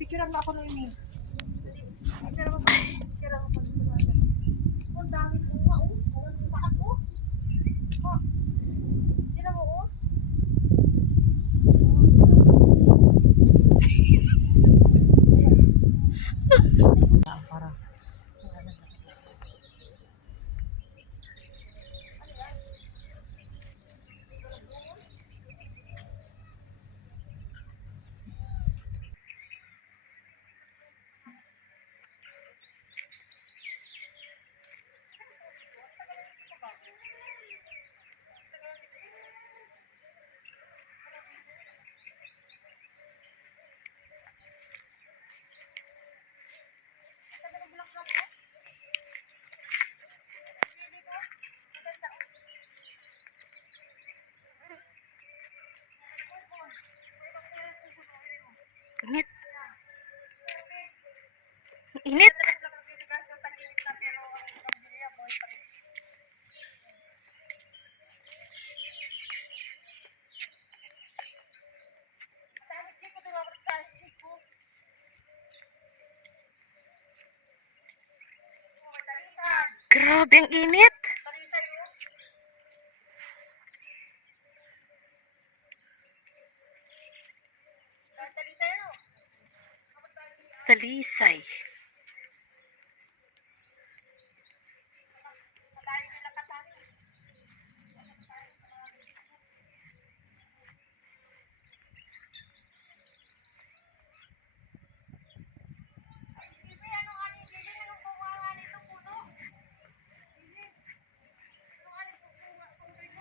Picturean mo ako ng ini. Picturean mo pa. Picturean mo pa. Ang dami bunga, oh. Ang sa taas, oh. Oh. Tignan mo, oh. Para. Init. Init. Grabe ang init. Talisay.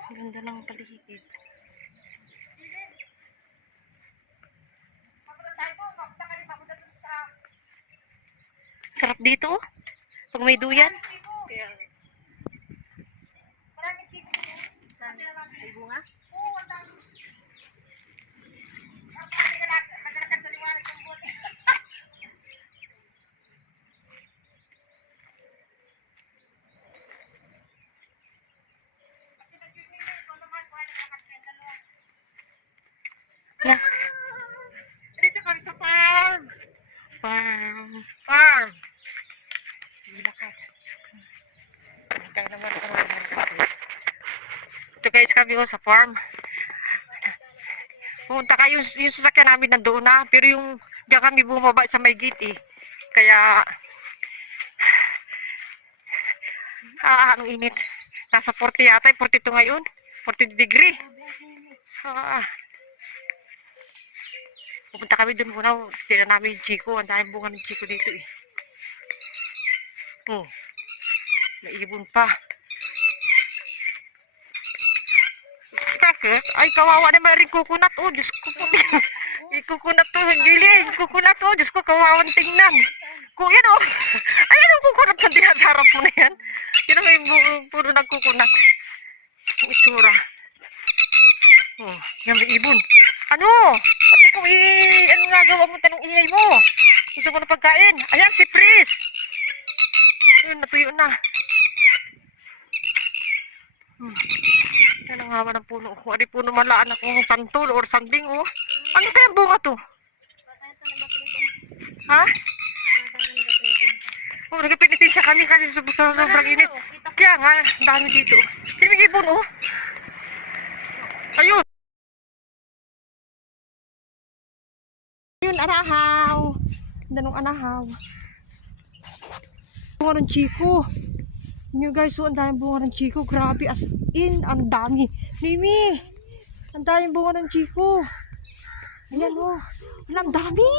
Ganda ng paligid. Sarap dito. Pag may duyan. May bunga? Na. Dito kami sa farm. Farm. Farm. Bilakad. Tayo naman ako. Ito guys, kami sa farm. Pumunta kayo, yung sasakyan namin nandoon na. Pero yung diyan kami bumaba sa may gate eh. Kaya anong init. Nasa 40 yata, 42 ngayon. 40 degree. Pupunta kami doon muna. Tira namin yung chiko. Ang daming bunga ng chiko dito eh. Oh. Naibon pa. Bakit? Ay, kawawa naman rin kukunat. Oh, Diyos ko po. Kukunat to. Giling. Kukunat. Oh, Diyos ko. Kawawan tingnan. Yan oh. Ayan ang kukunat na dinasarap mo na yan. Yan ang may puro nagkukunat. Ang itsura. Oh, yan may ibon. Ano? Pati kung ano nga gawa mo tanong ingay mo? Gusto mo na pagkain. Ayan, si Pris. Ayun, natuyo na. Yan ang haba ng puno. Ari puno malaan akong santol or sanding oh. Ano kaya bunga to? Ha? Oh, nagpinitin siya kami kasi sobrang init. Kaya nga, dami dito. Yung ibon oh. Ayun. Ayun, anahaw. Ganda nung anahaw. Bunga ng chiko. Yun guys, so ang daming bunga ng chiko. Grabe, as in, ang dami. Mimi, ang daming bunga ng chiko. Ayan o, ang dami.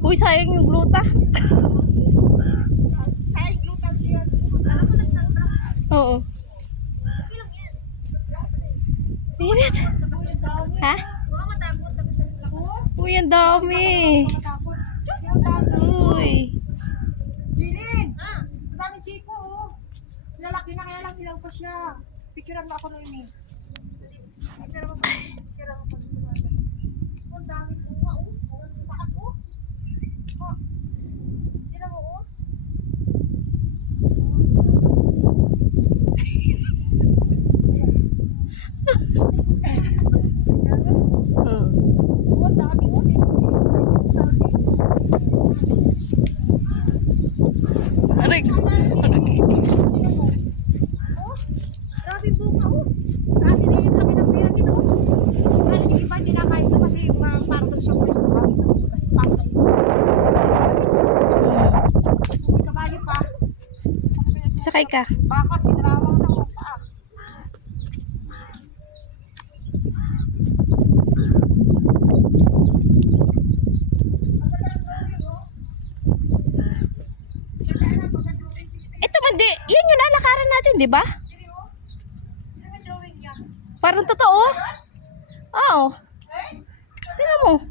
Uy, sayang yung gluta. Sayang gluta siya. Alam mo nagsanta? Oo. Init. Ha? Uy, ang dami. Uy. Bilin! Ang daming chiko oh. Lalaki na kaya lang ilang pa siya. Picturean mo ako ng ini. Picturean mo pa. Picturean mo pa. Ang dami bunga oh. Ang sa taas oh. Oh. Tignan mo oh. Aray. Oh, grabe bunga oh. Sa atin ay yung laki ng pera nito. Kaya yung iba hindi na kain ito kasi parang daw siyang pwesto kami kasi magkasipang na ito. May kabayo pa. Sakay ka. Bakit? Tinalawang na mo pa. Ito man, yan yung lalakaran natin, di ba? Parang totoo. Oo. Tingnan mo.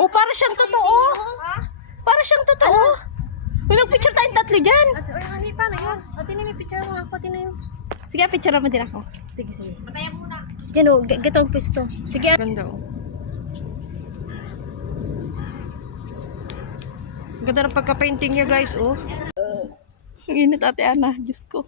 O, para siyang totoo. Para siyang totoo. Kung nag-picture tayong tatlo dyan. Ay, paano yun? Ate na may picture mo nga. Pati na yun. Sige, picture mo din ako. Sige, sige. Patayan muna. Diyan o, gato ang pwesto. Sige. Ganda o. Ganda ng pagka-painting niya, guys, oh. Ang init, Ate Ana. Diyos ko.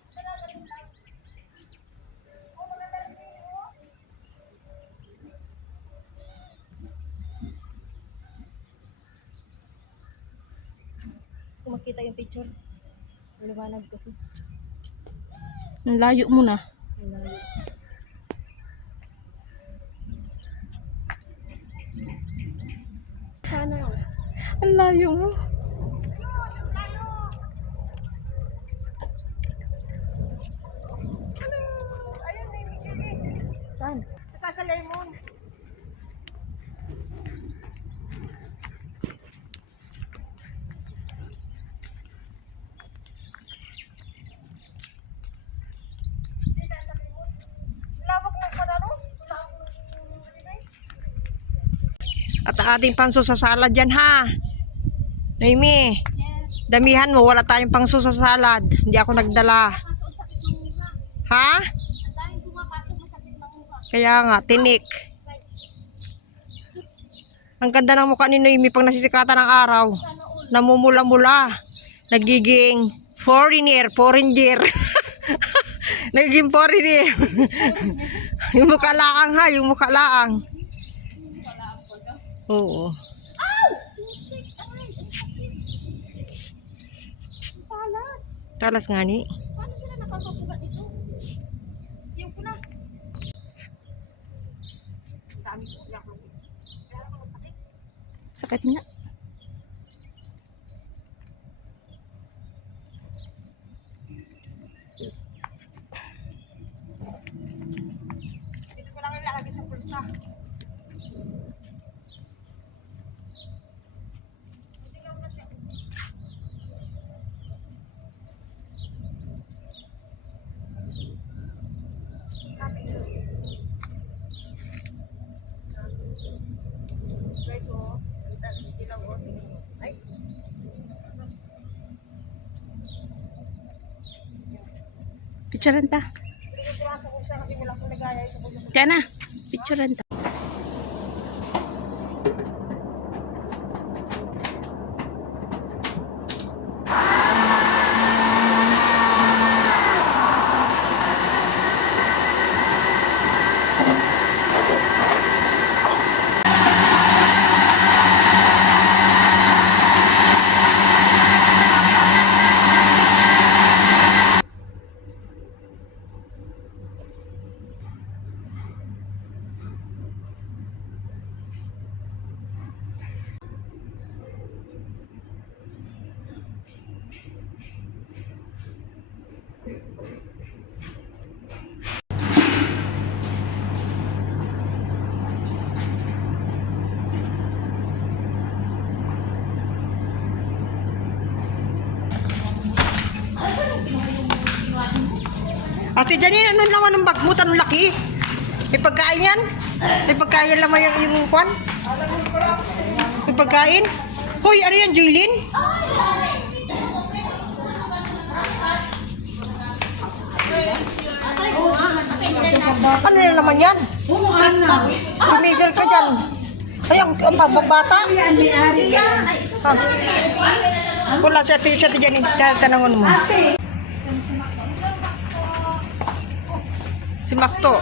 Kung makita yung picture, liwanag kasi. Ang layo mo na. Sana oh. Ang layo mo. Ayun na yung Miguel. Saan? Saka sa lemon. Lawak ng panalo. At ang ating panso sa salad dyan, ha? Noemi, damihan mo. Wala tayong pangso sa salad. Hindi ako nagdala. Ha? Kaya nga, tinik. Ang ganda ng mukha ni Noemi pag nasisikatan ng araw. Namumula-mula. Nagiging foreigner. Nagiging foreigner. Yung mukha laang, ha? Yung mukha laang. Oo. Palas. Talas nga ni. Paano sila nakakabuka dito? Yung pula. Dami ko. Kaya ako sakit. Sakit nga. Dito ko lang ilalagay sa pulsa. Guys, oh. Dilaw, oh. Ay. Picturean ta. Hindi ko pula sa pulsa kasi wala akong lagaya sa pulsa. Diyan na. Picturean ta. Ate Janine, ano naman ang bag mo? Tanong laki. May pagkain yan? May pagkain naman yung kwan? May pagkain? Hoy, ano yan, Jaylin? Ano na naman yan? Tumigil ka dyan. Ay, ang pagbabata. Ha? Wala siya, Janine. Tanangon mo. Si Makto.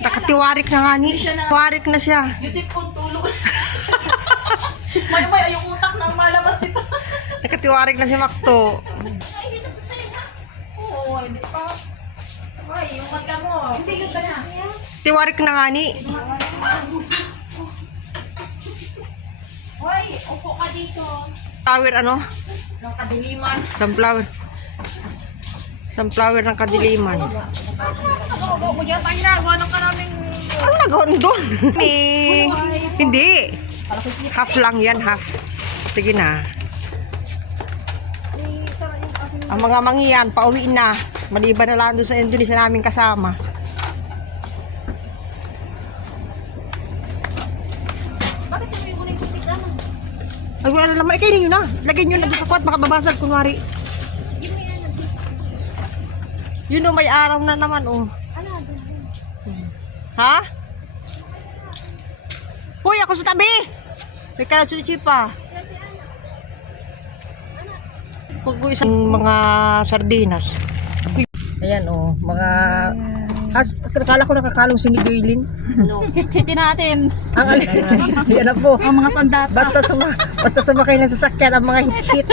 Nakatiwarik na nga ni. Tiwarik na siya. Isip ko tulog. May yung utak nang malabas dito. tiwarik na si Makto. Oo, hindi pa. Ay, yung mata mo. Hindi yun ka na. Tiwarik na nga ni. Hoy, upo ka dito. Flower ano? Nung kadiliman. Sunflower. Sunflower ng kadiliman. Ako ko dyan. Ginagawa ng kanaming... Ano nagawin doon? Hindi. Half lang yan, half. Sige na. Ang mga mangiyan, pauwi na. Maliban na lang doon sa Indonesia namin kasama. Bakit kami yung kulit kulit ano? Ay, wala na naman. Ikainin nyo na. Lagay nyo na doon sa kuwat. Baka babasag, kunwari. Yun mo yan. Yun o, may araw na naman, oh. Ano, doon. Ha? Hoy, ako sa tabi! May kalachuchi pa. Pag isang mga sardinas. Ayan, oh. Mga... Akala ko nakakalong si ni Joylin. Hit-hitin natin. Ang alin. Yan na po. Ang mga sandata. Basta sumakay ng sasakyan ang mga hit-hit.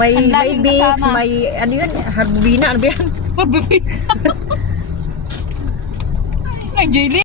may laging Bix, kasama. may ano yun, harbubina, ano ba yan? Ay, Jaylee.